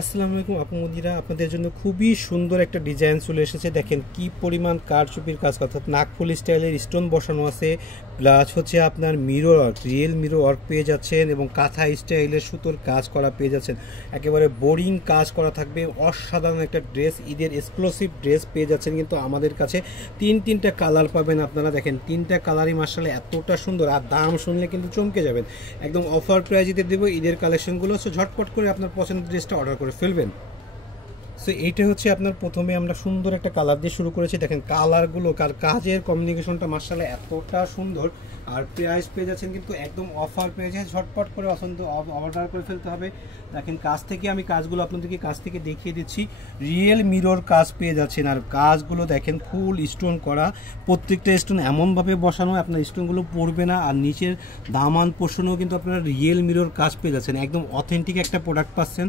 আসসালামু আলাইকুম আপু মুদিরা, আপনাদের জন্য খুবই সুন্দর একটা ডিজাইন চলে এসেছে। দেখেন কি পরিমাণ কারচুপির কাজ, অর্থাৎ নাকফুল স্টাইলের স্টোন বসানো আছে, প্লাস হচ্ছে আপনার mirror work, real mirror work পেয়ে যাচ্ছেন এবং কাঁথা স্টাইলের সুতোর কাজ করা পেয়ে যাচ্ছেন। একেবারে বোরিং কাজ করা থাকবে, অসাধারণ একটা ড্রেস, ঈদের এক্সক্লুসিভ ড্রেস পেয়ে যাচ্ছেন। কিন্তু আমাদের কাছে তিনটা কালার পাবেন আপনারা। দেখেন তিনটা কালারই মার্শাল্লাহ এতটা সুন্দর, আর দাম শুনলে কিন্তু চমকে যাবেন। একদম অফার প্রাইজে দেবো ঈদের কালেকশনগুলো। সো ঝটপট করে আপনার পছন্দের ড্রেসটা অর্ডার করে ফেলবেন। সো এইটা হচ্ছে আপনার প্রথমে আমরা সুন্দর একটা কালার দিয়ে শুরু করেছি। দেখেন কালারগুলো কাজের কম্বিনেশনটা মার্শাল্লাহ এতটা সুন্দর, আর প্রাইস পেয়ে যাচ্ছেন কিন্তু একদম অফার পেয়ে যায়। ঝটপট করে অর্ডার করে ফেলতে হবে। দেখেন কাজ থেকে আমি কাজগুলো আপনাদেরকে কাছ থেকে দেখিয়ে দিচ্ছি। রিয়েল মিরর কাজ পেয়ে যাচ্ছেন, আর কাজগুলো দেখেন ফুল স্টোন করা, প্রত্যেকটা স্টোন এমনভাবে বসানো আপনার স্টোনগুলো পড়বে না। আর নিচের দামান পোষণও কিন্তু আপনারা রিয়েল মিরর কাজ পেয়ে যাচ্ছেন। একদম অথেন্টিক একটা প্রোডাক্ট পাচ্ছেন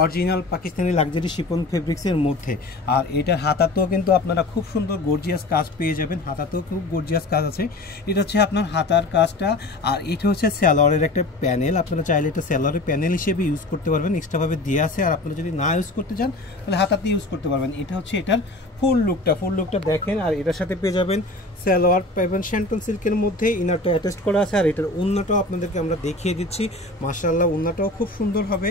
অরিজিনাল পাকিস্তানি লাক্সারি শিফন ফেব্রিক্সের মধ্যে। আর এটার হাতাতেও কিন্তু আপনারা খুব সুন্দর গর্জিয়াস কাজ পেয়ে যাবেন। হাতাতেও খুব গর্জিয়াস কাজ আছে। এটা হচ্ছে আপনার হাতার কাজটা, আর এটা হচ্ছে স্যালোয়ারের একটা প্যানেল। আপনারা চাইলে এটা স্যালোয়ারের প্যানেল হিসেবে ইউজ করতে পারবেন, এক্সট্রাভাবে দেওয়া আছে। আর আপনারা যদি না ইউজ করতে চান তাহলে হাতাতে ইউজ করতে পারবেন। এটা হচ্ছে এটার ফুল লুকটা দেখেন। আর এটার সাথে পেয়ে যাবেন স্যালোয়ার পাবেন শ্যান্টন সিল্কের মধ্যে, ইনারটা অ্যাটাচ করা আছে। আর এটার ওন্নাটাও আপনাদেরকে আমরা দেখিয়ে দিচ্ছি। মাশাআল্লাহ ওন্নাটাও খুব সুন্দর হবে।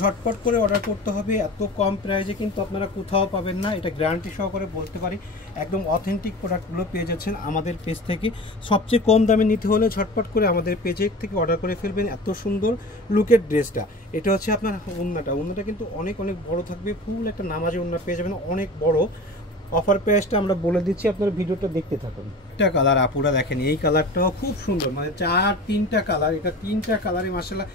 ঝটপট করে অর্ডার করতে হবে, এত কম প্রাইসে কিন্তু আপনারা কোথাও পাবেন না। এটা গ্যারান্টি সহকারে বলতে পারি, একদম অথেন্টিক প্রোডাক্টগুলো পেয়ে যাচ্ছেন আমাদের পেজ থেকে। সবচেয়ে কম দামে নিতে হলে ঝটপট করে আমাদের পেজের থেকে অর্ডার করে ফেলবেন। এত সুন্দর লুকের ড্রেসটা। এটা হচ্ছে আপনার ওন্নাটা কিন্তু অনেক বড় থাকবে, ফুল একটা নামাজি ওন্না পেয়ে যাবেন, অনেক বড়। অফার প্রাইসটা আমরা বলে দিচ্ছি, আপনারা ভিডিওটা দেখতে থাকুন। একটা কালার আপুরা দেখেন, এই কালারটাও খুব সুন্দর, মানে তিনটা কালার। এটা তিনটা কালারে মাশাআল্লাহ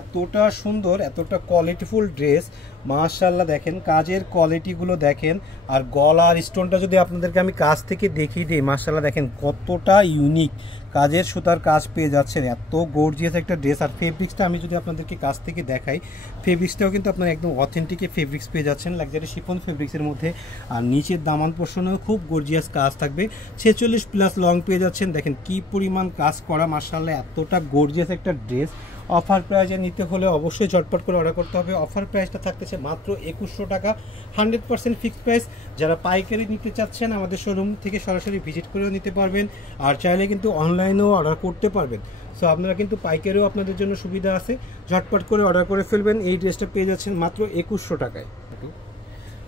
এতটা সুন্দর, এতটা কোয়ালিটিফুল ড্রেস মাশাআল্লাহ। দেখেন কাজের কোয়ালিটিগুলো দেখেন, আর গলার স্টোনটা যদি আপনাদেরকে আমি কাছ থেকে দেখিয়ে দিই, মাশাআল্লাহ দেখেন কতটা ইউনিক কাজের সুতার কাজ পেয়ে যাচ্ছেন। এত গর্জিয়াস একটা ড্রেস। আর ফেব্রিক্সটা আমি যদি আপনাদেরকে কাছ থেকে দেখাই, ফেব্রিক্সটাও কিন্তু আপনারা একদম অথেন্টিক ফেব্রিক্স পেয়ে যাচ্ছেন, লাক্সারি শিফন ফেব্রিক্সের মধ্যে। আর নিচের দামান পোর্শনেও খুব গর্জিয়াস কাজ থাকবে, 46+ লং পেয়ে যাচ্ছেন। দেখেন কি পরিমাণ কাজ করা, মাশাআল্লাহ এতটা গর্জিয়াস একটা ড্রেস। অফার প্রাইজে নিতে হলে অবশ্যই ঝটপট করে অর্ডার করতে হবে। অফার প্রাইসটা থাকতেছে মাত্র 2100 টাকা, 100% ফিক্সড প্রাইস। যারা পাইকারি নিতে চাচ্ছেন আমাদের শোরুম থেকে সরাসরি ভিজিট করেও নিতে পারবেন, আর চাইলে কিন্তু অনলাইনেও অর্ডার করতে পারবেন। সো আপনারা কিন্তু পাইকারিও আপনাদের জন্য সুবিধা আছে, ঝটপট করে অর্ডার করে ফেলবেন। এই ড্রেসটা পেয়ে যাচ্ছেন মাত্র 2100 টাকায়।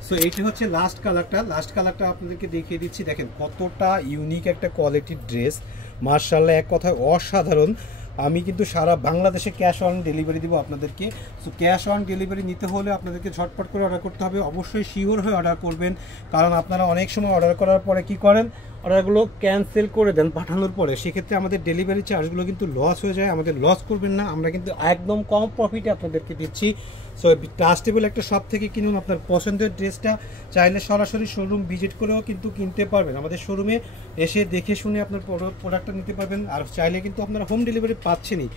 সো এইটা হচ্ছে লাস্ট কালারটা আপনাদেরকে দেখিয়ে দিচ্ছি। দেখেন কতটা ইউনিক একটা কোয়ালিটির ড্রেস, মাশাআল্লাহ এক কথায় অসাধারণ। আমি কিন্তু সারা বাংলাদেশে ক্যাশ অন ডেলিভারি দিব আপনাদেরকে। সো ক্যাশ অন ডেলিভারি নিতে হলে আপনাদেরকে ঝটপট করে অর্ডার করতে হবে। অবশ্যই শিওর হয়ে অর্ডার করবেন, কারণ আপনারা অনেক সময় অর্ডার করার পরে কি করেন, অর্ডারগুলো ক্যান্সেল করে দেন পাঠানোর পরে। সেক্ষেত্রে আমাদের ডেলিভারি চার্জগুলো কিন্তু লস হয়ে যায়। আমাদের লস করবেন না, আমরা কিন্তু একদম কম প্রফিটে আপনাদেরকে দিচ্ছি। সো ট্রাস্টেবল একটা শপ থেকে কিনুন আপনার পছন্দের ড্রেসটা। চাইলে সরাসরি শোরুম ভিজিট করেও কিন্তু কিনতে পারবেন, আমাদের শোরুমে এসে দেখে শুনে আপনার প্রোডাক্টটা নিতে পারবেন। আর চাইলে কিন্তু আপনারা হোম ডেলিভারি পাচ্ছেনই,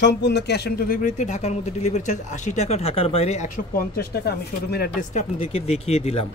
সম্পূর্ণ ক্যাশ অন ডেলিভারিতে। ঢাকার মধ্যে ডেলিভারি চার্জ 80 টাকা, ঢাকার বাইরে 150 টাকা। আমি শোরুমের অ্যাড্রেসটা আপনাদেরকে দেখিয়ে দিলাম।